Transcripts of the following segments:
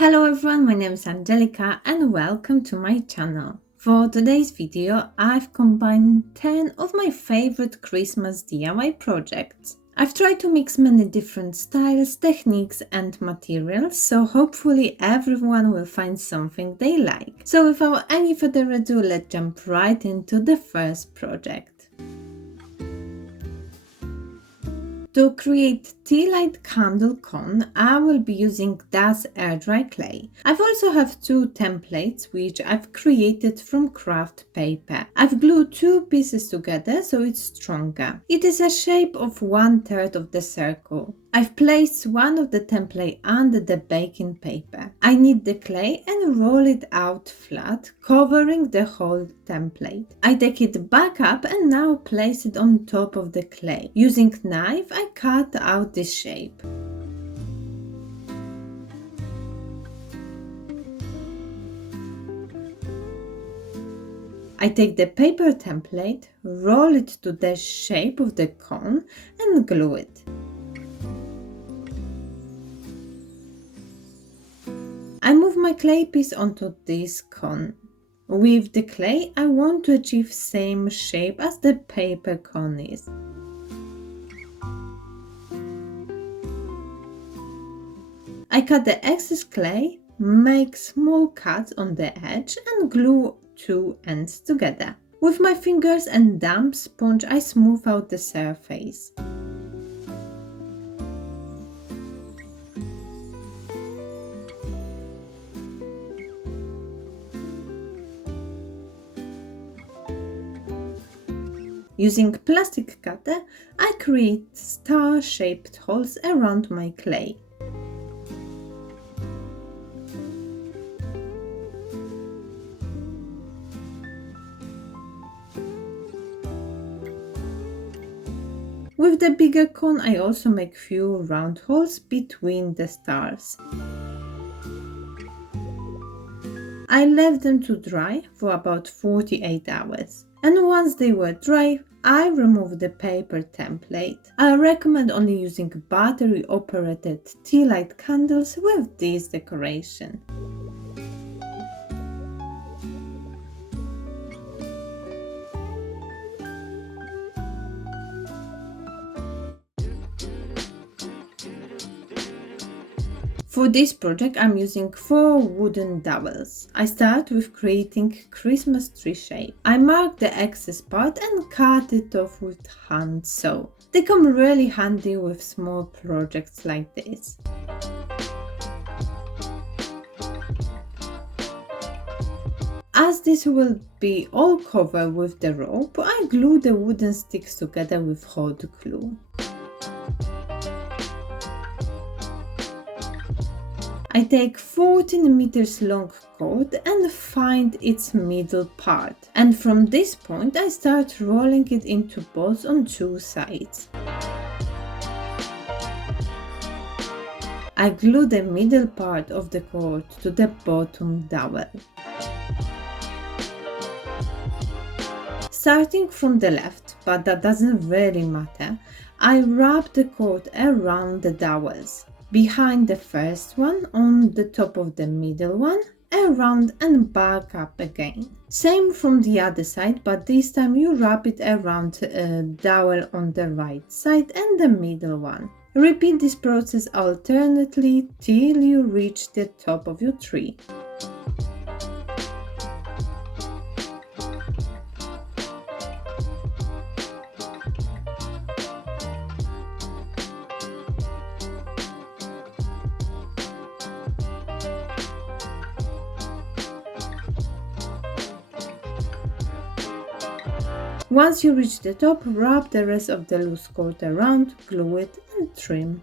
Hello everyone, my name is Angelica and welcome to my channel. For today's video, I've combined 10 of my favorite Christmas DIY projects. I've tried to mix many different styles, techniques and materials, so hopefully everyone will find something they like. So without any further ado, let's jump right into the first project. To create Tealight candle cone, I will be using Das air dry clay. I've also have two templates which I've created from craft paper. I've glued two pieces together so it's stronger. It is a shape of 1/3 of the circle. I've placed one of the template under the baking paper. I knead the clay and roll it out flat, covering the whole template. I take it back up and now place it on top of the clay. Using knife, I cut out this shape. I take the paper template, roll it to the shape of the cone and glue it. I move my clay piece onto this cone. With the clay, I want to achieve same shape as the paper cone is. I cut the excess clay, make small cuts on the edge and glue two ends together. With my fingers and damp sponge, I smooth out the surface. Using plastic cutter, I create star-shaped holes around my clay. With the bigger cone, I also make few round holes between the stars. I left them to dry for about 48 hours. And once they were dry, I removed the paper template. I recommend only using battery-operated Tealight candles with this decoration. For this project, I'm using 4 wooden dowels. I start with creating Christmas tree shape. I mark the excess part and cut it off with hand saw. They come really handy with small projects like this. As this will be all covered with the rope, I glue the wooden sticks together with hot glue. I take 14 meters long cord and find its middle part. And from this point I start rolling it into balls on two sides. I glue the middle part of the cord to the bottom dowel. Starting from the left, but that doesn't really matter, I wrap the cord around the dowels. Behind the first one, on the top of the middle one, around and back up again. Same from the other side, but this time you wrap it around a dowel on the right side and the middle one. Repeat this process alternately till you reach the top of your tree. Once you reach the top, wrap the rest of the loose cord around, glue it and trim.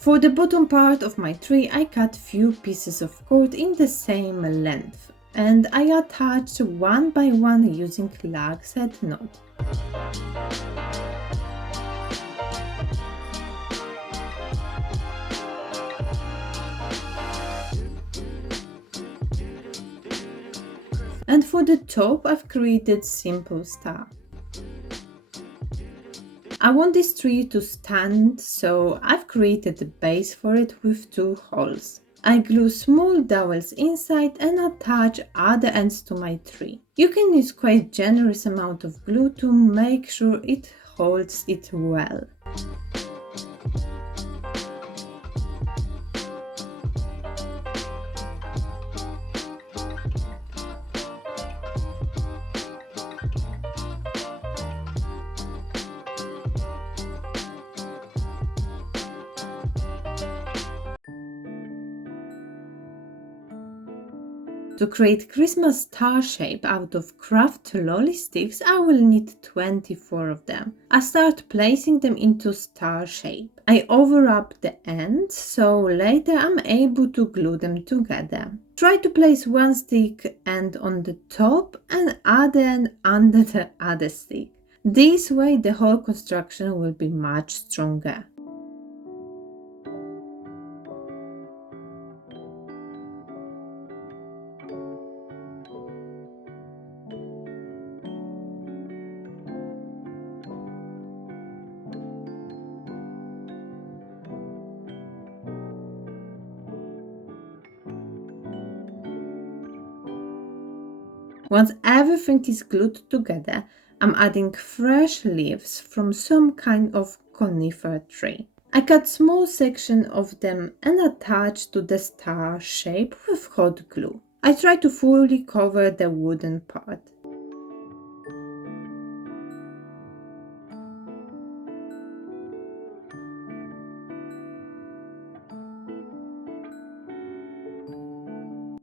For the bottom part of my tree, I cut few pieces of cord in the same length and I attach one by one using lax head knot. And for the top, I've created simple star. I want this tree to stand, so I've created a base for it with 2 holes. I glue small dowels inside and attach other ends to my tree. You can use quite generous amount of glue to make sure it holds it well. To create Christmas star shape out of craft lolly sticks, I will need 24 of them. I start placing them into star shape. I overwrap the ends, so later I'm able to glue them together. Try to place one stick end on the top and other end under the other stick. This way the whole construction will be much stronger. Once everything is glued together, I'm adding fresh leaves from some kind of conifer tree. I cut small sections of them and attach to the star shape with hot glue. I try to fully cover the wooden part.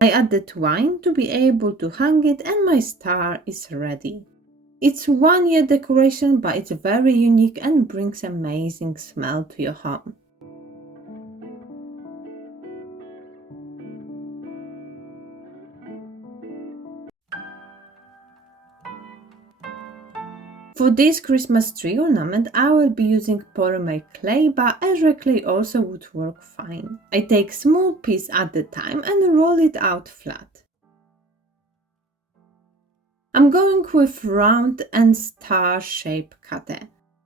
I added twine to be able to hang it and my star is ready. It's 1-year decoration, but it's very unique and brings amazing smell to your home. For this Christmas tree ornament, I will be using Polymer clay, but airdry clay also would work fine. I take small piece at a time and roll it out flat. I'm going with round and star shape cutter.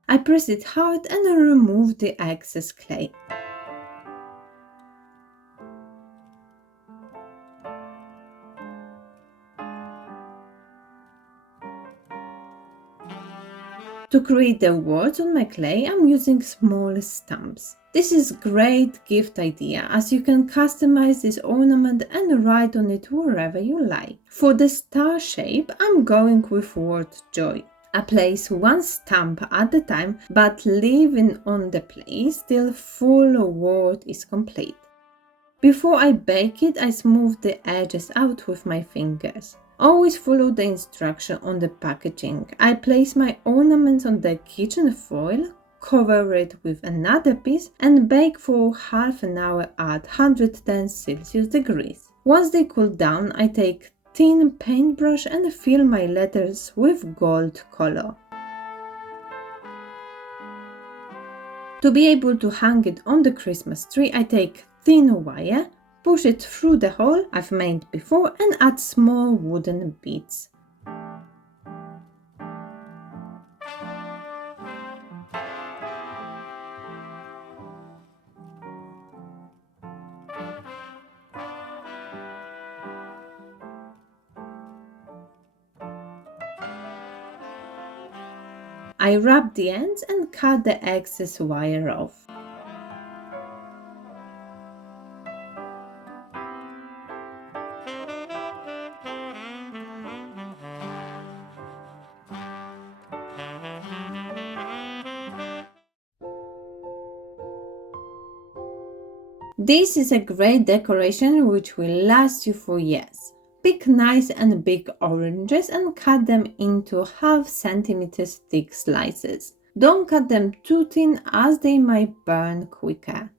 I press it hard and remove the excess clay. To create the words on my clay, I'm using small stamps. This is a great gift idea as you can customize this ornament and write on it wherever you like. For the star shape, I'm going with word joy. I place one stamp at a time, but leaving on the place till full word is complete. Before I bake it, I smooth the edges out with my fingers. Always follow the instruction on the packaging. I place my ornaments on the kitchen foil, cover it with another piece and bake for half an hour at 110 Celsius degrees. Once they cool down, I take thin paintbrush and fill my letters with gold color. To be able to hang it on the Christmas tree, I take thin wire, push it through the hole I've made before and add small wooden beads. I wrap the ends and cut the excess wire off. This is a great decoration which will last you for years. Pick nice and big oranges and cut them into 0.5 cm thick slices. Don't cut them too thin as they might burn quicker.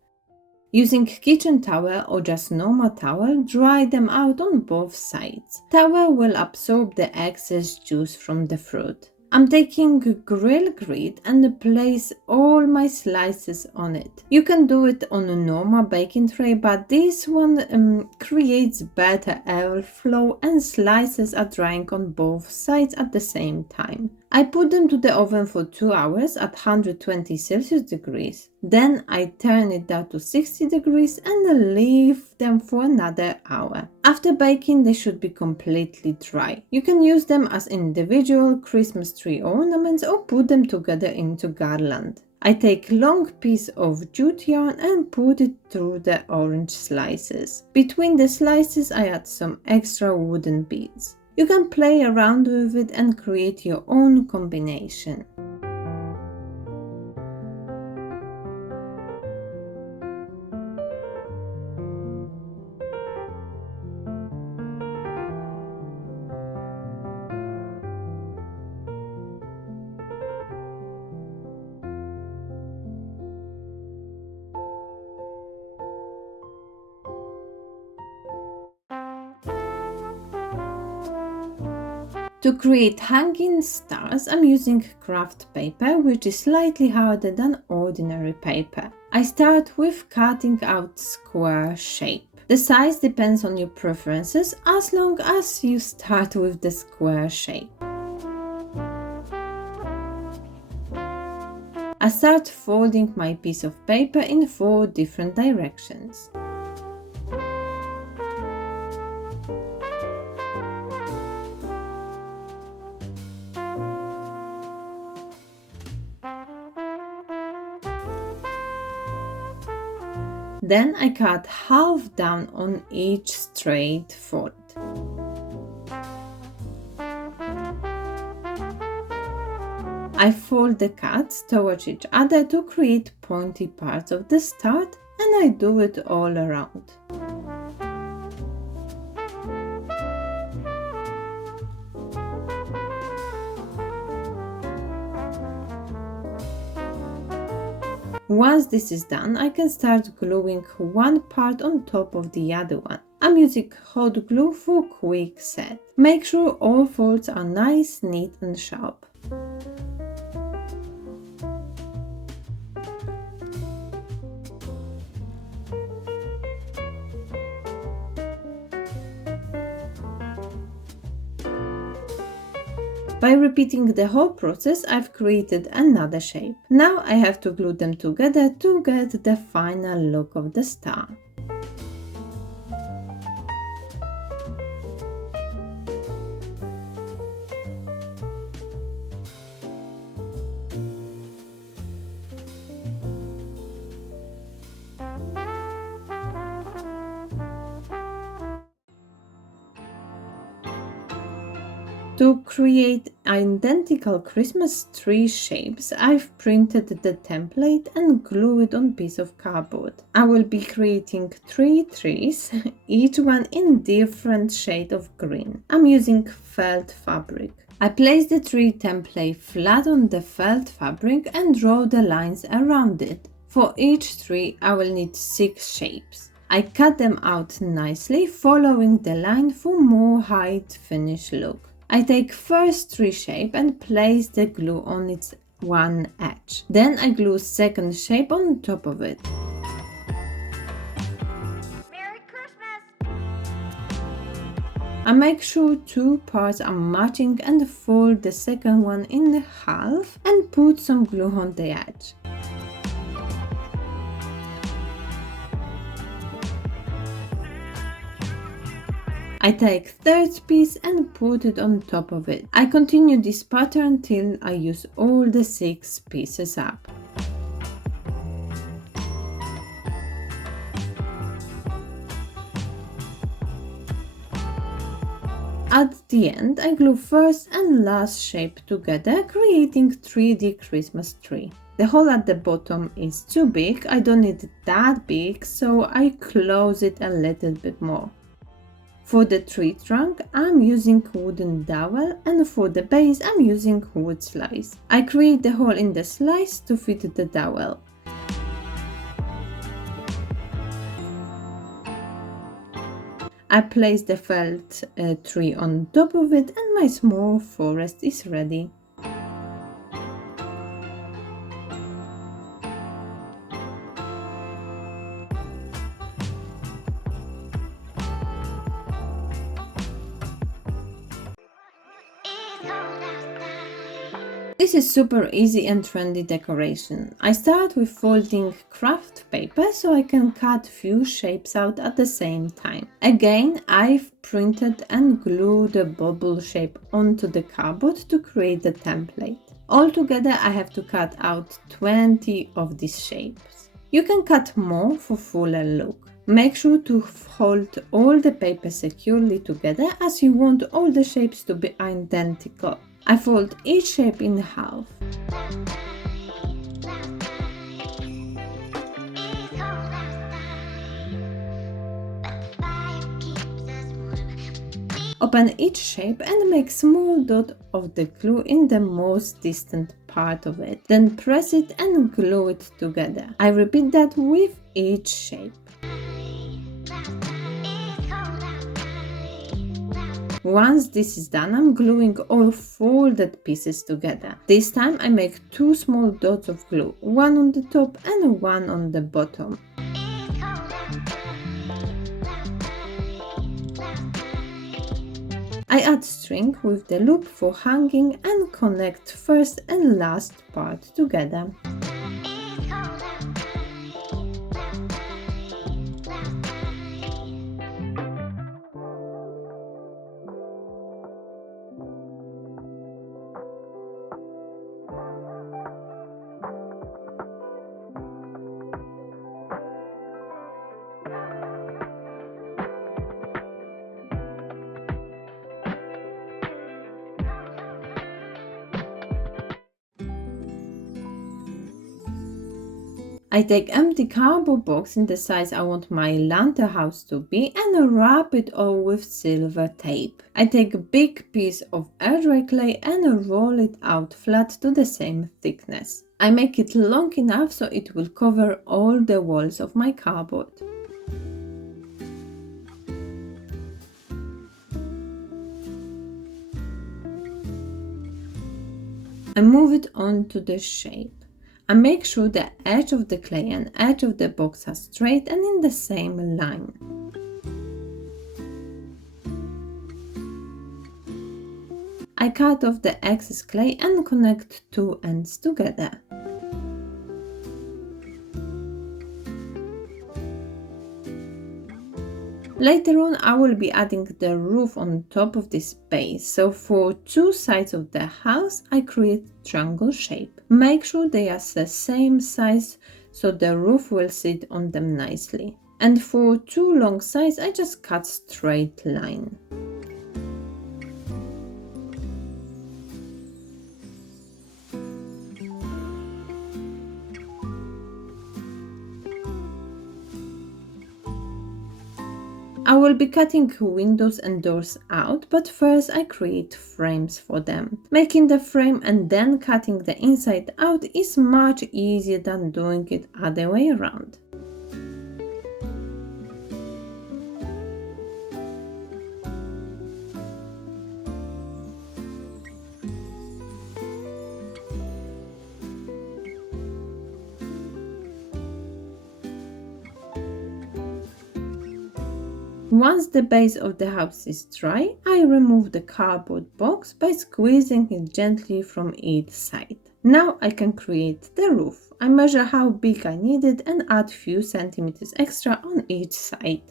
Using kitchen towel or just normal towel, dry them out on both sides. Towel will absorb the excess juice from the fruit. I'm taking grill grit and place all my slices on it. You can do it on a normal baking tray, but this one creates better airflow and slices are drying on both sides at the same time. I put them to the oven for 2 hours at 120 Celsius degrees. Then I turn it down to 60 degrees and leave them for another hour. After baking, they should be completely dry. You can use them as individual Christmas tree ornaments or put them together into garland. I take long piece of jute yarn and put it through the orange slices. Between the slices, I add some extra wooden beads. You can play around with it and create your own combination. To create hanging stars, I'm using craft paper, which is slightly harder than ordinary paper. I start with cutting out square shape. The size depends on your preferences as long as you start with the square shape. I start folding my piece of paper in 4 different directions. Then I cut half down on each straight fold. I fold the cuts towards each other to create pointy parts of the start, and I do it all around. Once this is done, I can start gluing one part on top of the other one. I'm using hot glue for quick set. Make sure all folds are nice, neat and sharp. By repeating the whole process, I've created another shape. Now I have to glue them together to get the final look of the star. To create identical Christmas tree shapes, I've printed the template and glued it on a piece of cardboard. I will be creating 3 trees, each one in different shade of green. I'm using felt fabric. I place the tree template flat on the felt fabric and draw the lines around it. For each tree, I will need 6 shapes. I cut them out nicely, following the line for more high finish look. I take first tree shape and place the glue on its one edge. Then I glue second shape on top of it. Merry Christmas! I make sure 2 parts are matching and fold the second one in half and put some glue on the edge. I take third piece and put it on top of it. I continue this pattern till I use all the 6 pieces up. At the end, I glue first and last shape together, creating 3D Christmas tree. The hole at the bottom is too big, I don't need it that big, so I close it a little bit more. For the tree trunk, I'm using wooden dowel, and for the base, I'm using wood slice. I create the hole in the slice to fit the dowel. I place the felt tree on top of it, and my small forest is ready. It's cold outside. This is super easy and trendy decoration. I start with folding craft paper so I can cut few shapes out at the same time. Again, I've printed and glued the bubble shape onto the cardboard to create the template. Altogether, I have to cut out 20 of these shapes. You can cut more for fuller look. Make sure to hold all the paper securely together as you want all the shapes to be identical. I fold each shape in half. Open each shape and make small dot of the glue in the most distant part of it. Then press it and glue it together. I repeat that with each shape. Once this is done, I'm gluing all folded pieces together. This time I make 2 small dots of glue, one on the top and one on the bottom. I add string with the loop for hanging and connect first and last part together. I take empty cardboard box in the size I want my lantern house to be and wrap it all with silver tape. I take a big piece of air dry clay and roll it out flat to the same thickness. I make it long enough so it will cover all the walls of my cardboard. I move it onto the shape. I make sure the edge of the clay and edge of the box are straight and in the same line. I cut off the excess clay and connect 2 ends together. Later on, I will be adding the roof on top of this base, so for 2 sides of the house, I create triangle shape. Make sure they are the same size so the roof will sit on them nicely. And for 2 long sides, I just cut straight line. I will be cutting windows and doors out, but first I create frames for them. Making the frame and then cutting the inside out is much easier than doing it other way around. Once the base of the house is dry, I remove the cardboard box by squeezing it gently from each side. Now I can create the roof. I measure how big I need it and add few centimeters extra on each side.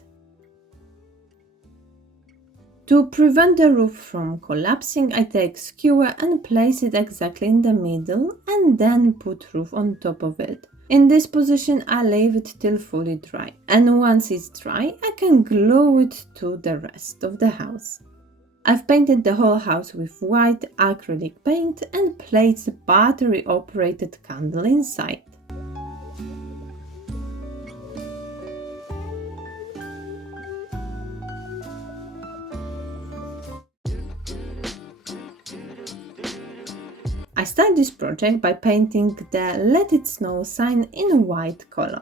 To prevent the roof from collapsing, I take skewer and place it exactly in the middle and then put roof on top of it. In this position, I leave it till fully dry, and once it's dry, I can glue it to the rest of the house. I've painted the whole house with white acrylic paint and placed a battery-operated candle inside. I start this project by painting the Let It Snow sign in a white color.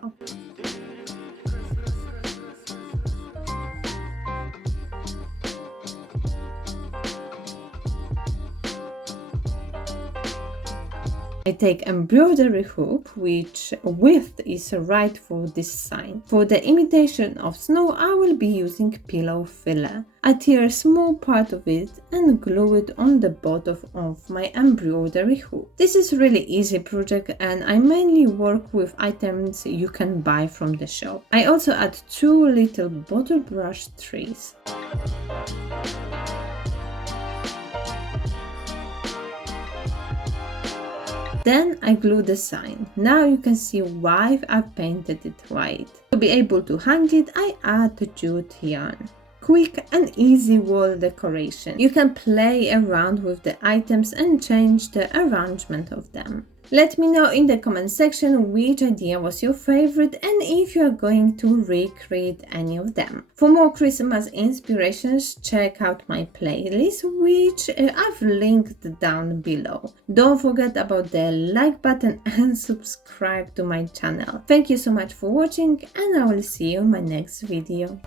I take embroidery hoop, which width is right for this sign. For the imitation of snow, I will be using pillow filler. I tear a small part of it and glue it on the bottom of my embroidery hoop. This is really easy project and I mainly work with items you can buy from the shop. I also add 2 little bottle brush trees. Then I glue the sign. Now you can see why I've painted it white. To be able to hang it, I add jute yarn. Quick and easy wall decoration. You can play around with the items and change the arrangement of them. Let me know in the comment section which idea was your favorite and if you are going to recreate any of them. For more Christmas inspirations, check out my playlist, which I've linked down below. Don't forget about the like button and subscribe to my channel. Thank you so much for watching and I will see you in my next video.